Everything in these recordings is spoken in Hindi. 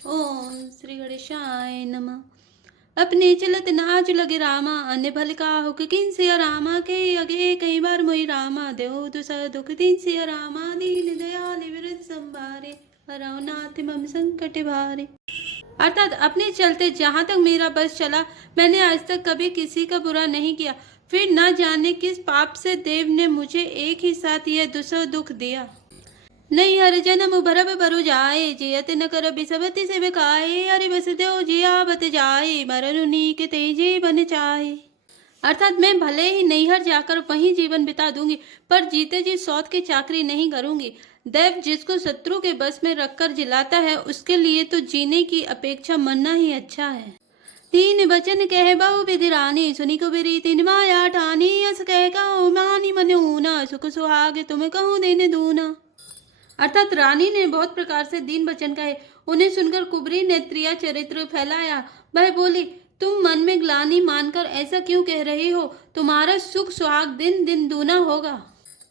ओम श्री गणेशाय नमः। अपने चलत नाच लगे रामा, अन्य भल काहु के किन सिया रामा के अगे कई बार मोहि रामा, देव दुस दुख दिन सिया रामा, दीन दयाल विरत संभारे, हरौ नाथ मम संकट भारे। अर्थात अपने चलते जहाँ तक मेरा बस चला, मैंने आज तक कभी किसी का बुरा नहीं किया। फिर न जाने किस पाप से देव ने मुझे एक ही साथ यह दुसह दुख दिया। नहीं हर जन्म भरब बरु जाए, जियत न कर बिसबति से बेकाए, अरे बस देव जिया बत जाए, मरनु नीक ते जीवन चाहे। अर्थात मैं भले ही नैहर जाकर वहीं जीवन बिता दूंगी, पर जीते जी सौत की चाकरी नहीं करूंगी। देव जिसको शत्रु के बस में रखकर जिलाता है, उसके लिए तो जीने की अपेक्षा मरना ही अच्छा है। तीन वचन कह बहु विधि रानी, सुनी कुबेरी तीन माया ठानी, अस कह कहूँ मानी मनूना, सुख सुहाग तुम कहूँ दिन दूना। अर्थात रानी ने बहुत प्रकार से दीन वचन कहे। उन्हें सुनकर कुबरी ने त्रिया चरित्र फैलाया। वह बोली, तुम मन में ग्लानि मानकर ऐसा क्यों कह रही हो? तुम्हारा सुख सुहाग दिन दिन दूना होगा।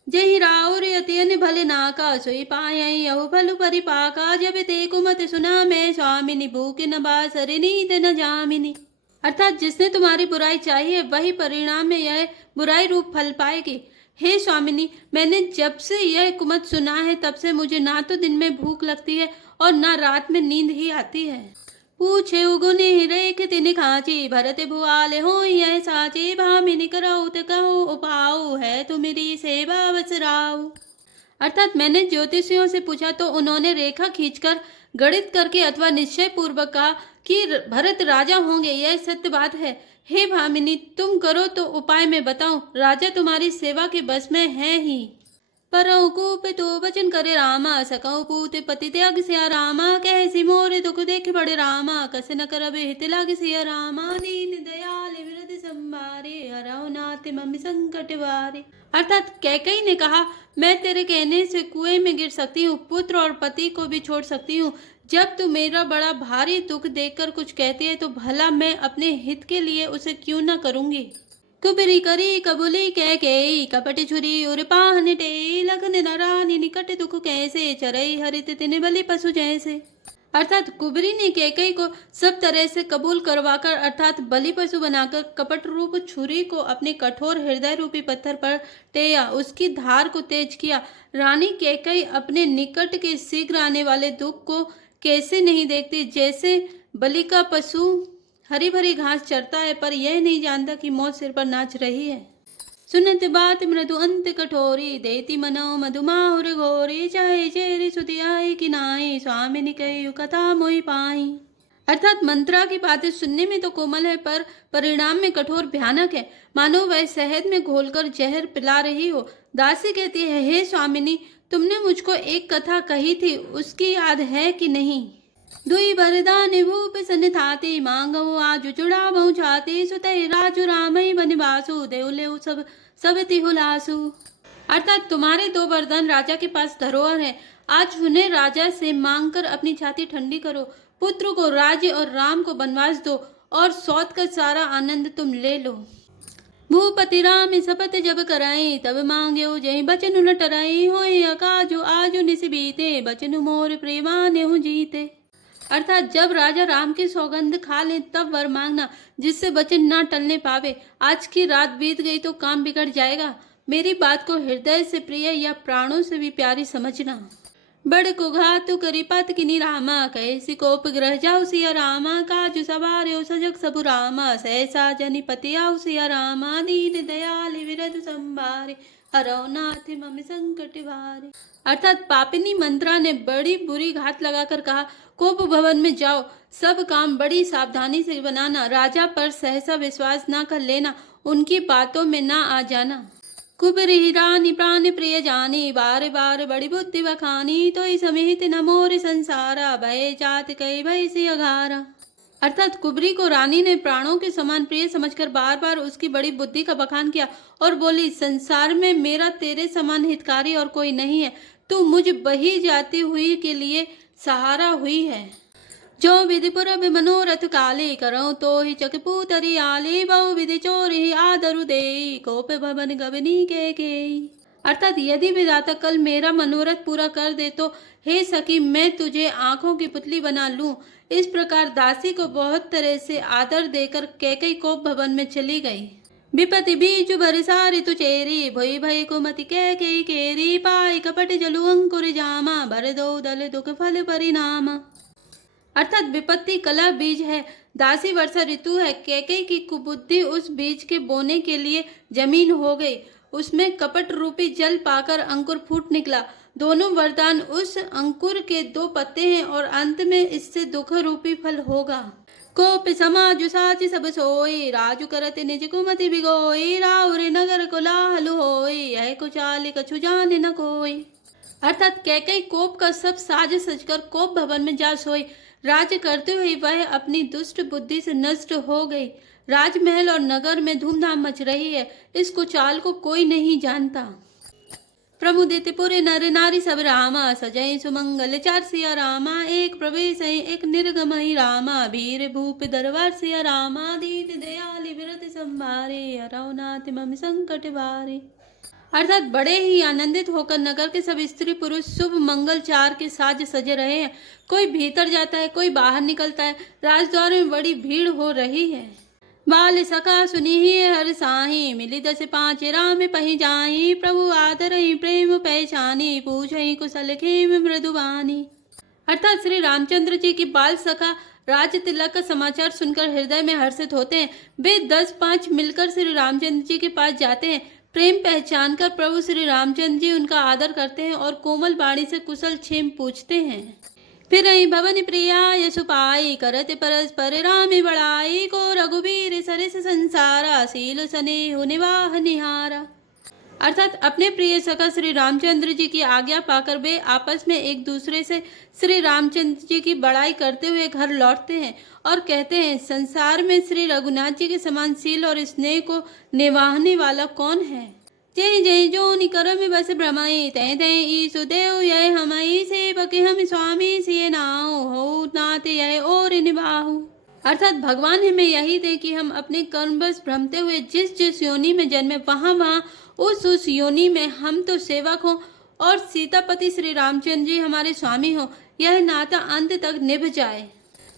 जय राउर यतियन भले नाका, सोई पाए यहु फल परिपाका, जब ते कुमत सुना मैं स्वामिनी, भूख न बासर नींद न जामिनी। अर्थात जिसने तुम्हारी बुराई चाहिए, वही परिणाम में यह बुराई रूप फल पाएगी। हे स्वामिनी, मैंने जब से यह कुमत सुना है, तब से मुझे ना तो दिन में भूख लगती है और ना रात में नींद ही आती है। पूछे उगुनि रेख तिन खाची, भरत भुआल हो यह साची, भामिनी करौत कहो उपाऊ, है तु मेरी सेवा बसराऊ। अर्थात मैंने ज्योतिषियों से पूछा तो उन्होंने रेखा खींचकर गणित करके अथवा निश्चय पूर्वक कहा कि भरत राजा होंगे। यह सत्य बात है। हे भामिनी, तुम करो तो उपाय मैं बताऊं। राजा तुम्हारी सेवा के बस में है ही। परौ कूप तो वचन करे रामा, सकौ पूत पति त्याग सिया रामा, कैसी मोर दुख देख बड़े रामा, कस न करबे हित लाग सिया रामा, दीन दयाल विरद संभारे, हरौ नाथ मम संकट वारे। अर्थात कैकई ने कहा, मैं तेरे कहने से कुएं में गिर सकती हूँ, पुत्र और पति को भी छोड़ सकती हूँ। जब तू मेरा बड़ा भारी दुख देखकर कुछ कहती है, तो भला मैं अपने हित के लिए उसे क्यों न करूंगी। कुबरी करी कबूली कह के, कपट छुरी और पाहन टे, लगन नारानी निकट दुख कैसे, चरई हरित तिन बलि पशु जैसे। अर्थात कुबरी ने कैकई को सब तरह से कबूल करवाकर, अर्थात बलि पशु बनाकर कपट रूप छुरी को अपने कठोर हृदय रूपी पत्थर पर टेया, उसकी धार को तेज किया। रानी कैकई अपने निकट के शीघ्र आने वाले दुख को कैसे नहीं देखती, जैसे बलि का पशु हरी भरी घास चरता है, पर यह नहीं जानता कि मौत सिर पर नाच रही है। सुनत बात मृदु अंत कठोरी, देती मनो मधुमाहुर घोरी, चाहे चेरी सुति आई कि नाई, स्वामिनी कही कथा मोहि पाई। अर्थात मंत्रा की बातें सुनने में तो कोमल है, पर परिणाम में कठोर भयानक है, मानो वह शहद में घोलकर जहर पिला रही हो। दासी कहती है, हे स्वामिनी, तुमने मुझको एक कथा कही थी, उसकी याद है कि नहीं। दुई बरदान भूप सन थाती, मांगो आज चुड़ा बहु छाती, सुतई राजु रामई बनवासु, देवले सब तिहुलासु। अर्थात तुम्हारे दो वरदान राजा के पास धरोहर है, आज उन्हें राजा से मांगकर अपनी छाती ठंडी करो। पुत्र को राज्य और राम को बनवास दो, और सौत का सारा आनंद तुम ले लो। भूपति राम शपथ जब कराई, तब मांग्यो जय बचन न टराई, होय अकाजु आजु निस बीते, बचन मोर प्रेमाने जीते। अर्थात जब राजा राम की सौगंध खा ले, तब वर मांगना, जिससे वचन ना टलने पावे। आज की रात बीत गई तो काम बिगड़ जाएगा। मेरी बात को हृदय से प्रिय या प्राणों से भी प्यारी समझना। बड़ को घातु करी पत किनी रामा, कैसी कोप ग्रह जाऊ सिया रामा, काजु सवार्यो सजग सबु रामा, सहसा जनि पति आउ सिया रामा, दीन दयाल विरद संभारे, हरौ नाथ मम संकट वारे। अर्थात पापिनी मंत्रा ने बड़ी बुरी घात लगाकर कहा, कोप भवन में जाओ, सब काम बड़ी सावधानी से बनाना, राजा पर सहसा विश्वास ना कर लेना, उनकी बातों में ना आ जाना। कुबरी रानी प्राण प्रिय जानी, बार बार बड़ी बुद्धि बखानी, तो समेत न मोर संसारा, भय जात कई भय से अघारा। अर्थात कुबरी को रानी ने प्राणों के समान प्रिय समझकर बार बार उसकी बड़ी बुद्धि का बखान किया और बोली, संसार में मेरा तेरे समान हितकारी और कोई नहीं है, तू मुझ बही जाती हुई के लिए सहारा हुई है। जो विधिपुर मनोरथ काले, करो तो ही चकपूतरी आले, बहु विधि चोर ही आदरु दे, कोप भवन गवनी के। अर्थात यदि विधाता कल मेरा मनोरथ पूरा कर दे तो हे सखी मैं तुझे आंखों की पुतली बना लूं। इस प्रकार दासी को बहुत तरह से आदर देकर कैकई कोप भवन में चली गई। विपति बीजु बरसा ऋतु चेरी भोई भई कुमति कैकई केरी पाई कपट जलु अंकुर जामा भर दो दल दुख फल परिणाम। अर्थात विपत्ति कला बीज है, दासी वर्षा ऋतु है। कैकई की कुबुद्धि उस बीज के बोने के लिए जमीन हो गई, उसमें कपट रूपी जल पाकर अंकुर फूट निकला। दोनों वरदान उस अंकुर के दो पत्ते हैं और अंत में इससे दुख रूपी फल होगा। कोप समाजु साचि सब सोई राजु करत निज कुमति बिगोई राउर नगर को लाहलु होई यह कुचाली कछु जाने न कोई। अर्थात कैकई कोप का सब साज सजकर कोप भवन में जा सोई। राज्य करते हुए वह अपनी दुष्ट बुद्धि से नष्ट हो गई। राजमहल और नगर में धूमधाम मच रही है, इस कुचाल को कोई नहीं जानता। प्रमुदित पुरे नर नारी सब रामा सजय सुमंगल चार सिया रामा एक प्रवेश एक निर्गम ही रामा वीर भूप दरबार सिया रामा दीन दयाली विरत संभारे अरवनाथ मम संकट भारे। अर्थात बड़े ही आनंदित होकर नगर के सब स्त्री पुरुष शुभ मंगल चार के साज सजे रहे हैं। कोई भीतर जाता है, कोई बाहर निकलता है। राजद्वार में बड़ी भीड़ हो रही है। बाल सखा सुनी ही हर साही मिली 10 5 राम पही जाही प्रभु आदर ही प्रेम पहचानी पूछई कुशल खेम मृदुबानी। अर्थात श्री रामचंद्र जी की बाल सखा राज तिलक का समाचार सुनकर हृदय में हर्षित होते हैं। वे 10 5 मिलकर श्री रामचंद्र जी के पास जाते हैं। प्रेम पहचान कर प्रभु श्री रामचंद्र जी उनका आदर करते हैं और कोमल बाणी से कुशल क्षेम पूछते हैं। फिर भवन प्रिया यशु पाई करते परस्पर राम बड़ाई को रघुबीर सरस संसारा सील स्नेह निवाह निहारा। अर्थात अपने प्रिय सखा श्री रामचंद्र जी की आज्ञा पाकर वे आपस में एक दूसरे से श्री रामचंद्र जी की बड़ाई करते हुए घर लौटते हैं और कहते हैं, संसार में श्री रघुनाथ जी के समान सील और स्नेह को निवाहने वाला कौन है। जय जय जो निकर में बस भ्रमई तय तय ईसु देव यह हमई सेवक हम स्वामी सिय नाउ हो नाते यह और निभाहु। अर्थात भगवान हमें यही दे कि हम अपने कर्म बस भ्रमते हुए जिस जिस योनि में जन्मे वहाँ उस योनि में हम तो सेवक हो और सीतापति श्री रामचंद्र जी हमारे स्वामी हो, यह नाता अंत तक निभ जाए।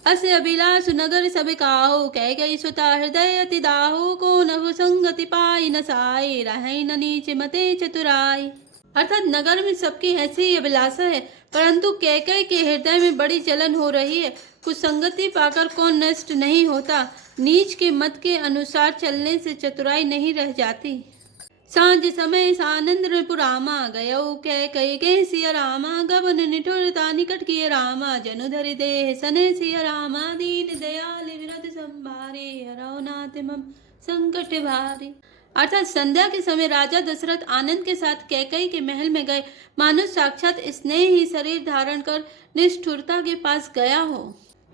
अस अभिलाष नगर सब काहू कह गई सुता हृदय अति दाहू को न संगति पाई न साई रहे न नीचे मते चतुराई। अर्थात नगर में सबकी ऐसी ही अभिलाषा है, परंतु कैकई के हृदय में बड़ी जलन हो रही है। कुछ संगति पाकर कौन नष्ट नहीं होता। नीच के मत के अनुसार चलने से चतुराई नहीं रह जाती। सांझ समय सानंद पुरामा गयो कैकई के सिया रामा गबन निठुरता निकट किए रामा जनुधरि देह सने सिया रामा दीन दयाल विरद संभारे हरवनाथ मम संकट भारे। अर्थात संध्या के समय राजा दशरथ आनंद के साथ कैकई के महल में गए, मानो साक्षात स्नेह ही शरीर धारण कर निष्ठुरता के पास गया हो।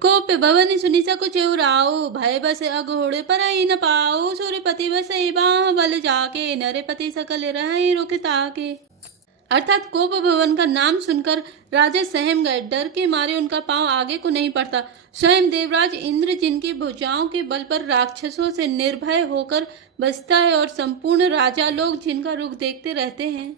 कोप भवन सुनि सकुच राओ भय बस अघोड़ पर न पाओ सूर्यपति बस बाह बल जाके नरेपति सकल रहे रुख ताके। अर्थात कोप भवन का नाम सुनकर राजा सहम गए। डर के मारे उनका पांव आगे को नहीं पड़ता। स्वयं देवराज इंद्र जिनकी भुजाओं के बल पर राक्षसों से निर्भय होकर बसता है और संपूर्ण राजा लोग जिनका रुख देखते रहते हैं,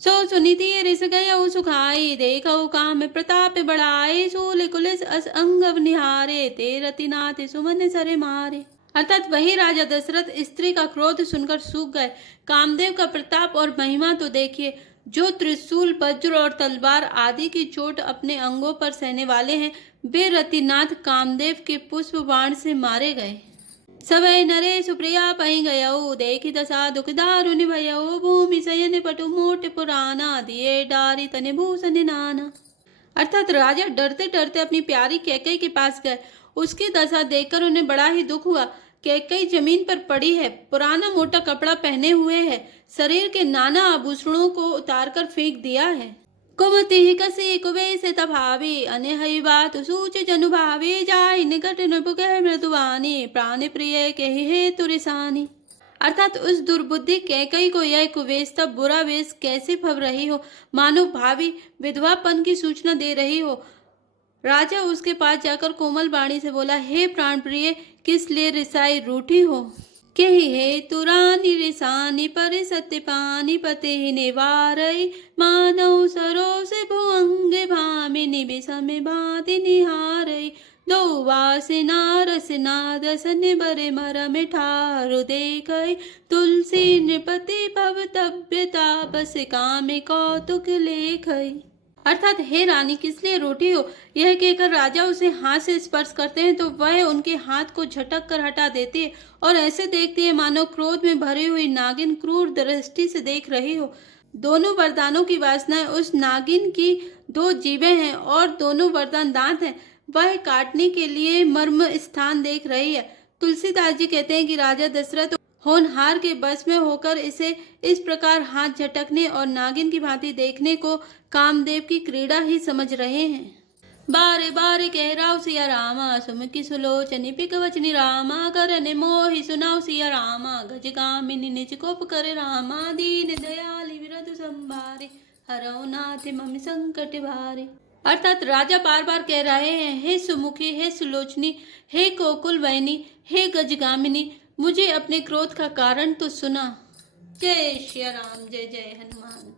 सो सुनीति रिस गया सुखाई देखो काम प्रताप बढ़ाए सूल कुलिस अस अंगव निहारे ते रतिनाथ सुमन सरे मारे। अर्थात वही राजा दशरथ स्त्री का क्रोध सुनकर सूख गए। कामदेव का प्रताप और महिमा तो देखिए, जो त्रिशूल वज्र और तलवार आदि की चोट अपने अंगों पर सहने वाले हैं, वे रतिनाथ कामदेव के पुष्प बाण से मारे गए। सवै नरे सुप्रिया पही गयो देखी दशा दुख दारुनि भयो भूमि सयन पटु मोट पुराना दिए डारी तने भूषण नाना। अर्थात राजा डरते डरते अपनी प्यारी कैकई के पास गए। उसकी दशा देखकर उन्हें बड़ा ही दुख हुआ। कैकई जमीन पर पड़ी है, पुराना मोटा कपड़ा पहने हुए है, शरीर के नाना आभूषणों को उतारकर फेंक दिया है। कुमति कसी कुबेश तभावी अनेहई बात सूच जनु भावी जाहि निकट नृपुक मृदुवानी प्राण प्रिय के हेतु रिसानी। अर्थात उस दुर्बुद्धि कैकई को यह कुवेशता बुरा वेश कैसे फब रही हो, मानो भावी विधवापन की सूचना दे रही हो। राजा उसके पास जाकर कोमल बाणी से बोला, हे प्राण प्रिय, किस लिए रिसाई रूठी हो। के हे तुरानी रिसानी पर सत्य पानी पते निवारई मानव सरोस भुअंग भामिनी बिसमे भाति निहारई दो वासिना रसना दसन बरे मर मिठारु देखई तुलसी नृपति भव तभ्यता बस काम कौतुक लेखई। अर्थात हे रानी किस लिए रोटी हो, यह कहकर राजा उसे हाथ से स्पर्श करते हैं तो वह उनके हाथ को झटक कर हटा देती है और ऐसे देखती है मानो क्रोध में भरी हुई नागिन क्रूर दृष्टि से देख रही हो। दोनों वरदानों की वासनाएं उस नागिन की दो जीभें हैं और दोनों वरदान दांत हैं। वह काटने के लिए मर्म स्थान देख रही है। तुलसीदास जी कहते हैं कि राजा दशरथ होनहार के बस में होकर इसे इस प्रकार हाथ झटकने और नागिन की भांति देखने को कामदेव की क्रीड़ा ही समझ रहे हैं। बारे बारे कह राव सिया रामा सुमुखी सुलोचनी पिक वचनी रामा करने मोहि सुनाओ सिया रामा गज कामिनी निज कोप करे रामा दीन दयाली विरधु संभारे हरौ नाथ मम संकट भारे। अर्थात राजा बार बार कह रहे हैं, हे सुमुखी, हे सुलोचनी, हे कोकुल वैनी, हे गजगामिनी, मुझे अपने क्रोध का कारण तो सुना। जय श्री राम, जय जय हनुमान।